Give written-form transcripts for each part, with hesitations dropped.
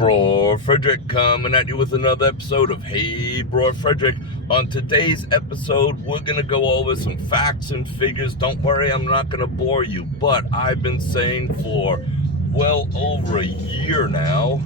Bror Fredrik coming at you with another episode of Hey Bror Fredrik. On today's episode, we're going to go over some facts and figures. Don't worry, I'm not going to bore you, but I've been saying for well over a year now,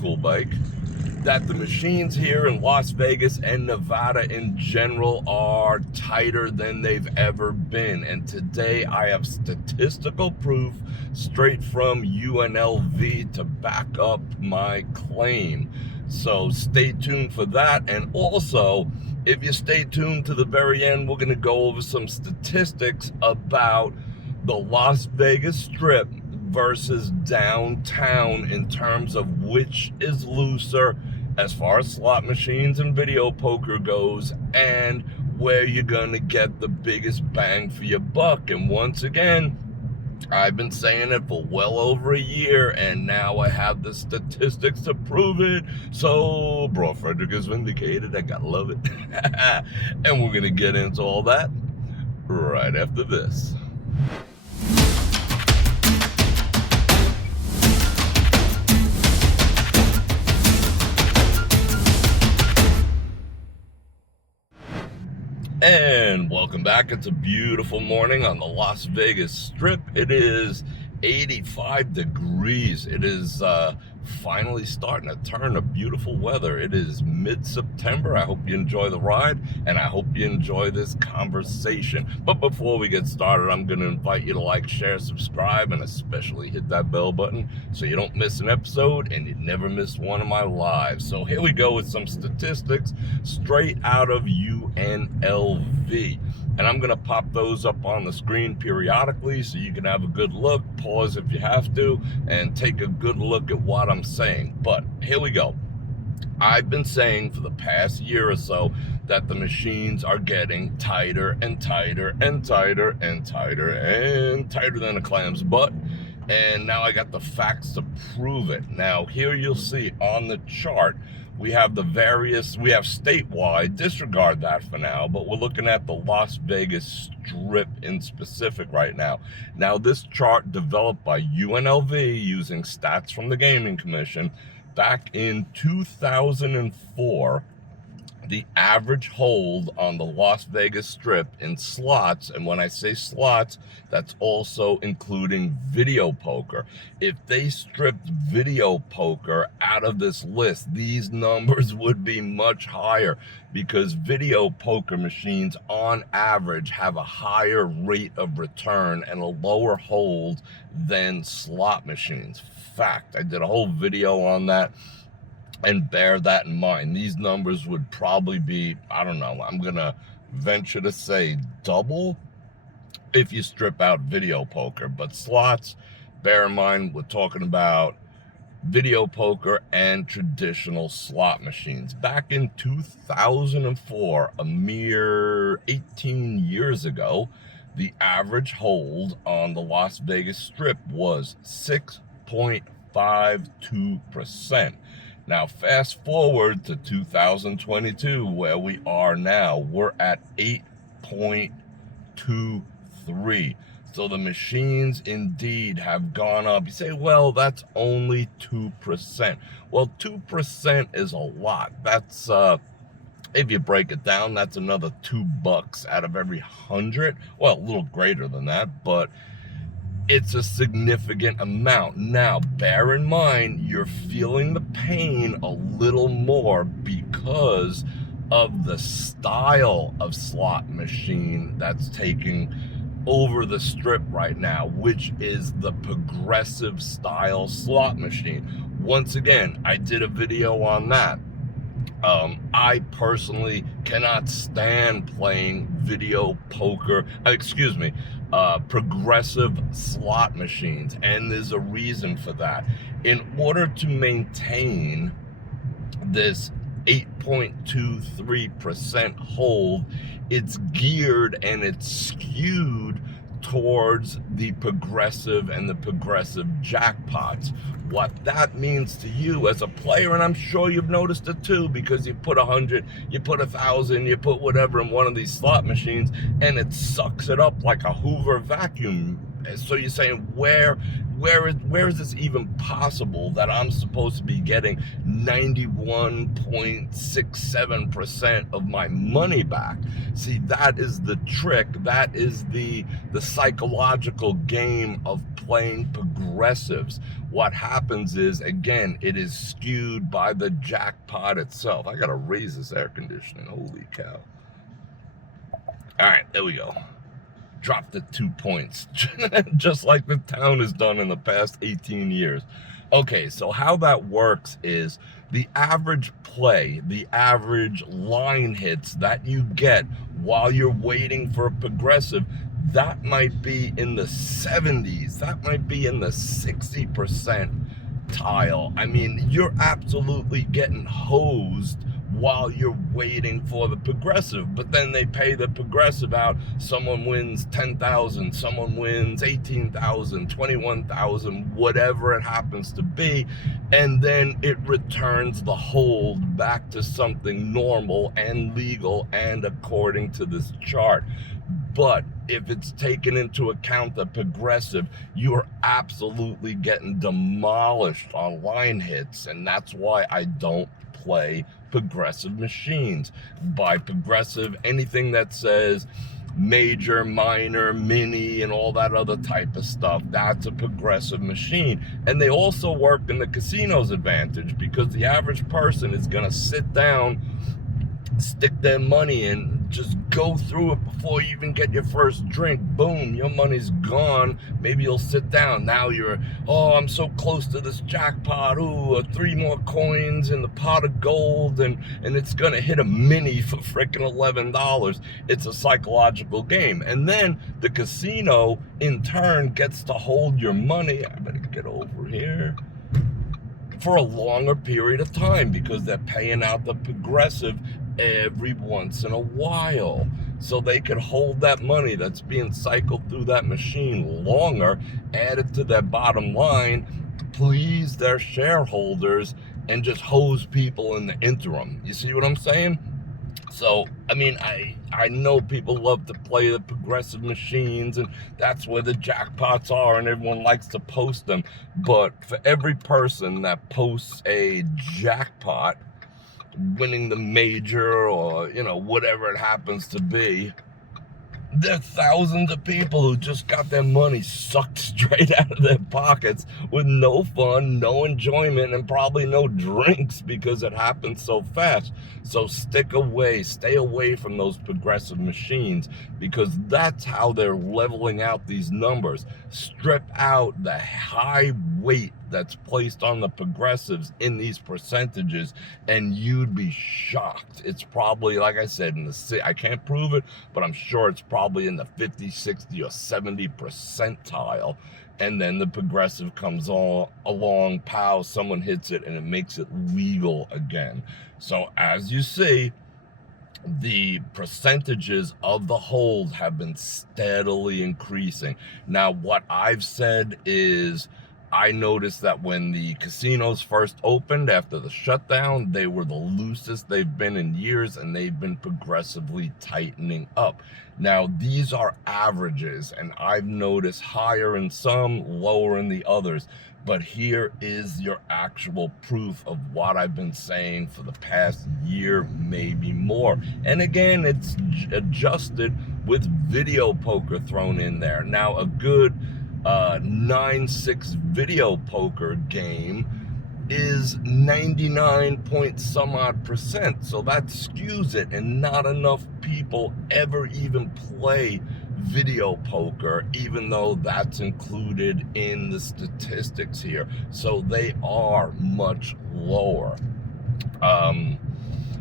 cool bike, that the machines here in Las Vegas and Nevada in general are tighter than they've ever been. And today I have statistical proof straight from UNLV to back up my claim. So stay tuned for that. And also, if you stay tuned to the very end, we're going to go over some statistics about the Las Vegas Strip versus downtown in terms of which is looser as far as slot machines and video poker goes, and where you're gonna get the biggest bang for your buck. And once again, I've been saying it for well over a year, and now I have the statistics to prove it. So Bror Fredrik is vindicated. I gotta love it. And we're gonna get into all that right after this. And welcome back. It's a beautiful morning on the Las Vegas Strip. It is 85 degrees. It is finally starting to turn to beautiful weather. It is mid-September. I hope you enjoy the ride, and I hope you enjoy this conversation. But before we get started, I'm going to invite you to like, share, subscribe, and especially hit that bell button so you don't miss an episode and you never miss one of my lives. So here we go with some statistics straight out of UNLV. And I'm going to pop those up on the screen periodically so you can have a good look, pause if you have to, and take a good look at what I'm saying. But here we go. I've been saying for the past year or so that the machines are getting tighter and tighter and tighter and tighter and tighter than a clam's butt. And now I got the facts to prove it. Now here you'll see on the chart, we have statewide, disregard that for now, but we're looking at the Las Vegas Strip in specific right now. Now this chart developed by UNLV using stats from the Gaming Commission back in 2004. The average hold on the Las Vegas Strip in slots, and when I say slots, that's also including video poker. If they stripped video poker out of this list, these numbers would be much higher, because video poker machines on average have a higher rate of return and a lower hold than slot machines. Fact, I did a whole video on that. And bear that in mind. These numbers would probably be, I don't know, I'm going to venture to say double if you strip out video poker. But slots, bear in mind, we're talking about video poker and traditional slot machines. Back in 2004, a mere 18 years ago, the average hold on the Las Vegas Strip was 6.52%. Now, fast forward to 2022, where we are now. We're at 8.23. So the machines indeed have gone up. You say, well, that's only 2%. Well, 2% is a lot. That's, if you break it down, that's another $2 out of every 100. Well, a little greater than that, but it's a significant amount. Now, bear in mind, you're feeling the pain a little more because of the style of slot machine that's taking over the Strip right now, which is the progressive style slot machine. Once again, I did a video on that. I personally cannot stand playing video poker, progressive slot machines, and there's a reason for that. In order to maintain this 8.23% hold, it's geared and it's skewed towards the progressive and the progressive jackpots. What that means to you as a player, and I'm sure you've noticed it too, because you put 100, you put 1,000, you put whatever in one of these slot machines, and it sucks it up like a Hoover vacuum. So you're saying, where where is this even possible that I'm supposed to be getting 91.67% of my money back? See, that is the trick. That is the psychological game of playing progressives. What happens is, again, it is skewed by the jackpot itself. I gotta raise this air conditioning. Holy cow. All right, there we go. Dropped it 2 points, just like the town has done in the past 18 years. Okay, so how that works is the average play, the average line hits that you get while you're waiting for a progressive, that might be in the 70s, that might be in the 60% tile. I mean, you're absolutely getting hosed while you're waiting for the progressive, but then they pay the progressive out. Someone wins 10,000, someone wins 18,000, 21,000, whatever it happens to be, and then it returns the hold back to something normal and legal and according to this chart. But if it's taken into account the progressive, you are absolutely getting demolished on line hits, and that's why I don't play progressive machines. By progressive, anything that says major, minor, mini, and all that other type of stuff, that's a progressive machine. And they also work in the casino's advantage, because the average person is going to sit down, stick their money in, just go through it before you even get your first drink. Boom, your money's gone. Maybe you'll sit down. Now you're, oh, I'm so close to this jackpot. Ooh, 3 more coins in the pot of gold, and it's gonna hit a mini for freaking $11. It's a psychological game. And then the casino in turn gets to hold your money. I better get over here. For a longer period of time, because they're paying out the progressive every once in a while. So they could hold that money that's being cycled through that machine longer, add it to their bottom line, please their shareholders, and just hose people in the interim. You see what I'm saying? So, I mean, I know people love to play the progressive machines, and that's where the jackpots are, and everyone likes to post them. But for every person that posts a jackpot, winning the major, or, you know, whatever it happens to be, there are thousands of people who just got their money sucked straight out of their pockets with no fun, no enjoyment, and probably no drinks, because it happens so fast. So stick away, stay away from those progressive machines, because that's how they're leveling out these numbers. Strip out the high weight that's placed on the progressives in these percentages, and you'd be shocked. It's probably, like I said, I can't prove it, but I'm sure it's probably in the 50, 60, or 70 percentile. And then the progressive comes along, pow, someone hits it, and it makes it legal again. So as you see, the percentages of the hold have been steadily increasing. Now, what I've said is, I noticed that when the casinos first opened after the shutdown, they were the loosest they've been in years, and they've been progressively tightening up. Now, these are averages, and I've noticed higher in some, lower in the others. But here is your actual proof of what I've been saying for the past year, maybe more. And again, it's adjusted with video poker thrown in there. Now, a good 9-6 video poker game is 99 point some odd percent. So that skews it, and not enough people ever even play video poker, even though that's included in the statistics here. So they are much lower.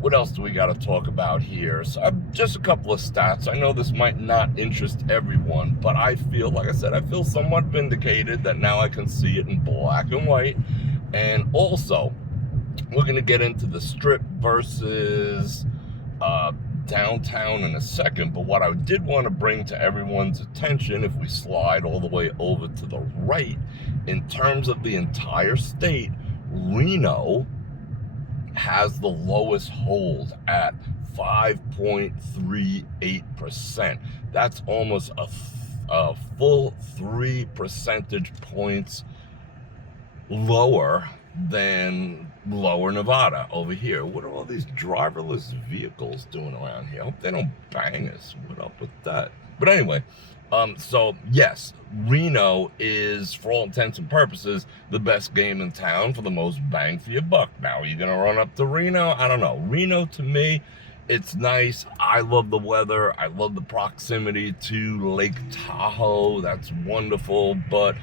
What else do we got to talk about here? So just a couple of stats. I know this might not interest everyone, but I feel, like I said, I feel somewhat vindicated that now I can see it in black and white. And also, we're going to get into the strip versus downtown in a second. But what I did want to bring to everyone's attention, if we slide all the way over to the right, in terms of the entire state, Reno has the lowest hold at 5.38%. That's almost a full 3 percentage points lower than Lower Nevada over here. What are all these driverless vehicles doing around here? I hope they don't bang us. What up with that? But anyway, so yes, Reno is, for all intents and purposes, the best game in town for the most bang for your buck. Now, are you gonna run up to Reno? I don't know. Reno, to me, it's nice. I love the weather. I love the proximity to Lake Tahoe. That's wonderful. But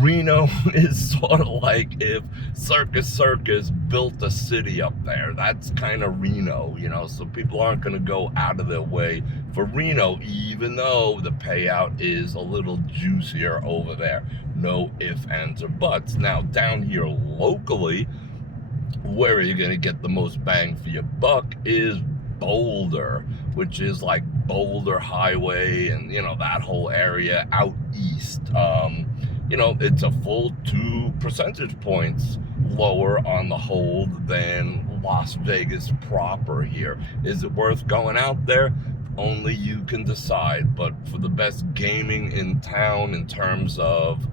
Reno is sort of like if Circus built a city up there. That's kind of Reno, you know, so people aren't going to go out of their way for Reno, even though the payout is a little juicier over there. No ifs, ands, or buts. Now, down here locally, where are you going to get the most bang for your buck is Boulder, which is like Boulder Highway and, you know, that whole area out east. You know, it's a full 2 percentage points lower on the hold than Las Vegas proper here. Is it worth going out there? Only you can decide. But for the best gaming in town in terms of,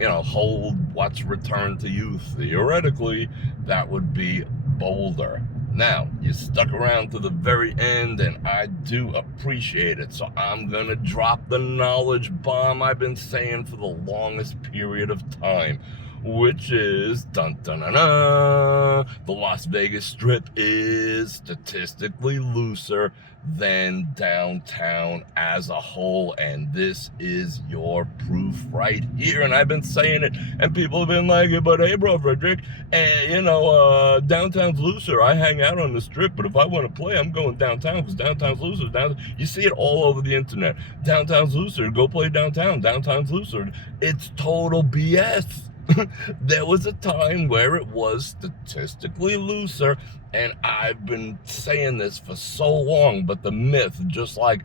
you know, hold, what's returned to you, theoretically, that would be Boulder. Now, you stuck around to the very end, and I do appreciate it. So I'm going to drop the knowledge bomb I've been saying for the longest period of time, which is, dun dun dun dun, the Las Vegas Strip is statistically looser than downtown as a whole, and this is your proof right here. And I've been saying it, and people have been like, but hey, Bror Fredrik, you know, downtown's looser. I hang out on the Strip, but if I want to play, I'm going downtown because downtown's looser. You see it all over the internet. Downtown's looser. Go play downtown. Downtown's looser. It's total BS. There was a time where it was statistically looser, and I've been saying this for so long, but the myth, just like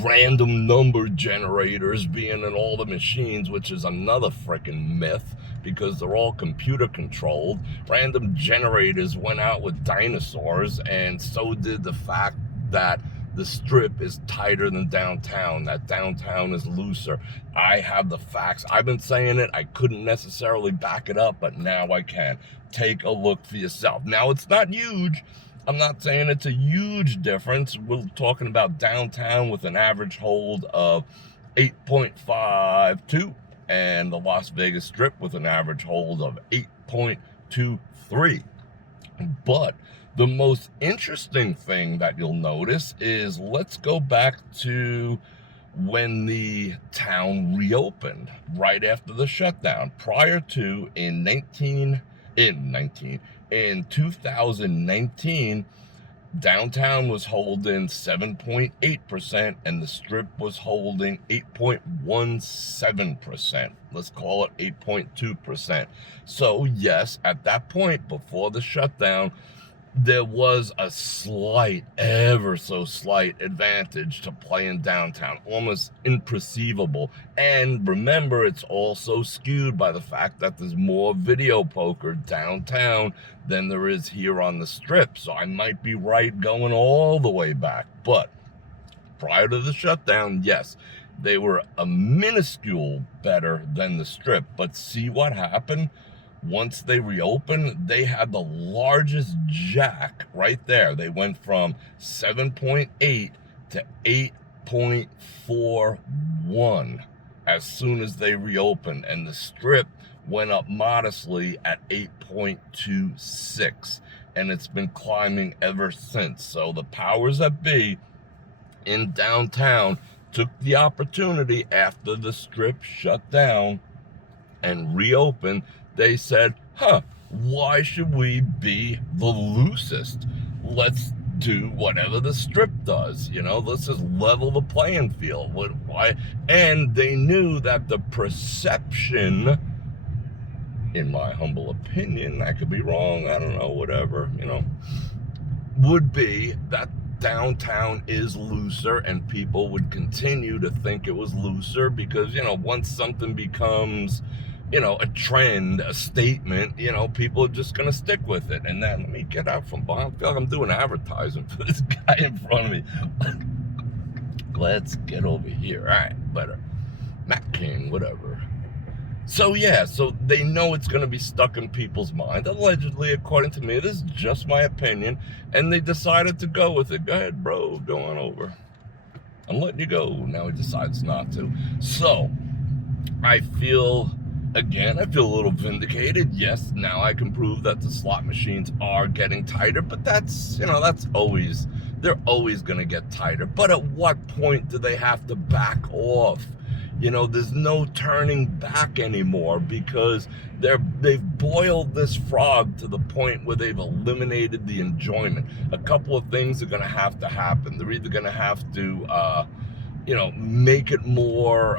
random number generators being in all the machines, which is another freaking myth because they're all computer controlled. Random generators went out with dinosaurs, and so did the fact that the Strip is tighter than downtown, that downtown is looser. I have the facts. I've been saying it. I couldn't necessarily back it up, but now I can. Take a look for yourself. Now, it's not huge. I'm not saying it's a huge difference. We're talking about downtown with an average hold of 8.52 and the Las Vegas Strip with an average hold of 8.23. But the most interesting thing that you'll notice is, let's go back to when the town reopened right after the shutdown. Prior to, in 2019, downtown was holding 7.8% and the Strip was holding 8.17%. Let's call it 8.2%. So yes, at that point before the shutdown, there was a slight, ever so slight advantage to playing downtown, almost imperceivable. And remember, it's also skewed by the fact that there's more video poker downtown than there is here on the Strip. So I might be right going all the way back. But prior to the shutdown, yes, they were a minuscule better than the Strip. But see what happened? Once they reopened, they had the largest jack right there. They went from 7.8 to 8.41 as soon as they reopened. And the Strip went up modestly at 8.26. And it's been climbing ever since. So the powers that be in downtown took the opportunity after the Strip shut down and reopened. They said, why should we be the loosest? Let's do whatever the Strip does, you know, let's just level the playing field. Why? And they knew that the perception, in my humble opinion, I could be wrong, I don't know, whatever, you know, would be that downtown is looser, and people would continue to think it was looser because, you know, once something becomes, you know, a trend, a statement, you know, people are just going to stick with it. And then let me get out from behind. I feel like I'm doing advertising for this guy in front of me. Let's get over here. All right. better. Mac King, whatever. So yeah, so they know it's going to be stuck in people's mind. Allegedly, according to me, this is just my opinion, and they decided to go with it. Go ahead, bro, go on over. I'm letting you go. Now he decides not to. So I feel a little vindicated. Yes, now I can prove that the slot machines are getting tighter, but that's always, they're always going to get tighter. But at what point do they have to back off? There's no turning back anymore, because they've boiled this frog to the point where they've eliminated the enjoyment. A couple of things are going to have to happen. They're either going to have to, make it more,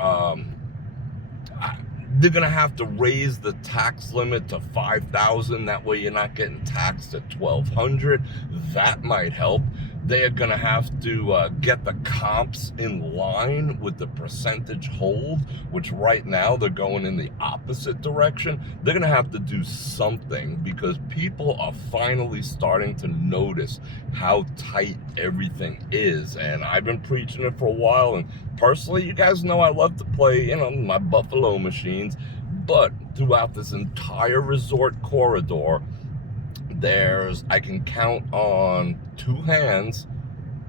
they're going to have to raise the tax limit to $5,000. That way you're not getting taxed at $1,200. That might help. They are going to have to get the comps in line with the percentage hold, which right now they're going in the opposite direction. They're going to have to do something, because people are finally starting to notice how tight everything is. And I've been preaching it for a while. And personally, you guys know I love to play, my Buffalo machines. But throughout this entire resort corridor, I can count on two hands,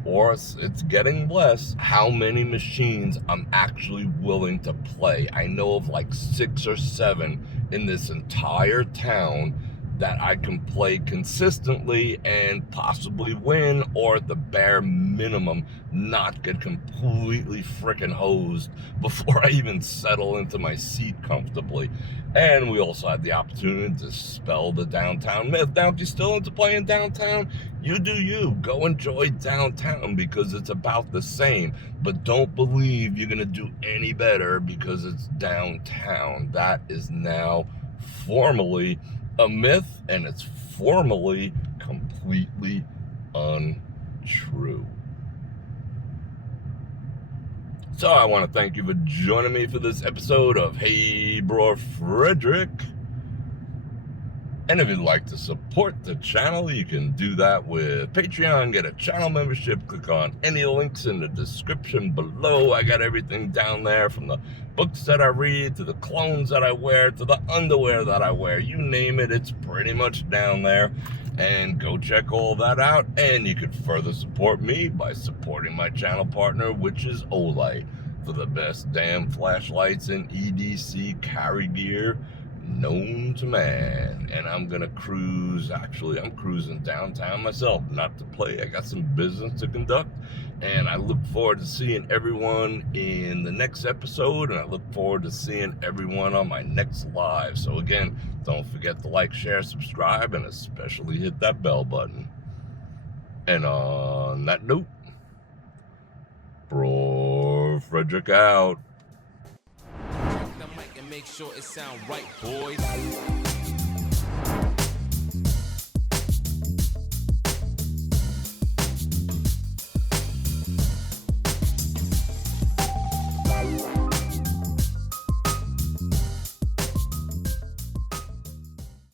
or it's getting less, how many machines I'm actually willing to play. I know of like 6 or 7 in this entire town that I can play consistently and possibly win, or at the bare minimum, not get completely freaking hosed before I even settle into my seat comfortably. And we also had the opportunity to dispel the downtown myth. Now, if you're still into playing downtown, you do you. Go enjoy downtown, because it's about the same. But don't believe you're going to do any better because it's downtown. That is now formally a myth, and it's formally completely untrue. So I want to thank you for joining me for this episode of Hey Bror Fredrik. And if you'd like to support the channel, you can do that with Patreon. Get a channel membership. Click on any links in the description below. I got everything down there, from the books that I read, to the clones that I wear, to the underwear that I wear. You name it, it's pretty much down there. And go check all that out. And you can further support me by supporting my channel partner, which is Olight, for the best damn flashlights and EDC carry gear known to man. And I'm gonna cruise. Actually, I'm cruising downtown myself, not to play. I got some business to conduct, and I look forward to seeing everyone in the next episode, and I look forward to seeing everyone on my next live. So again, don't forget to like, share, subscribe, and especially hit that bell button. And on that note, Bror Fredrik out. Make sure it sound right, boys.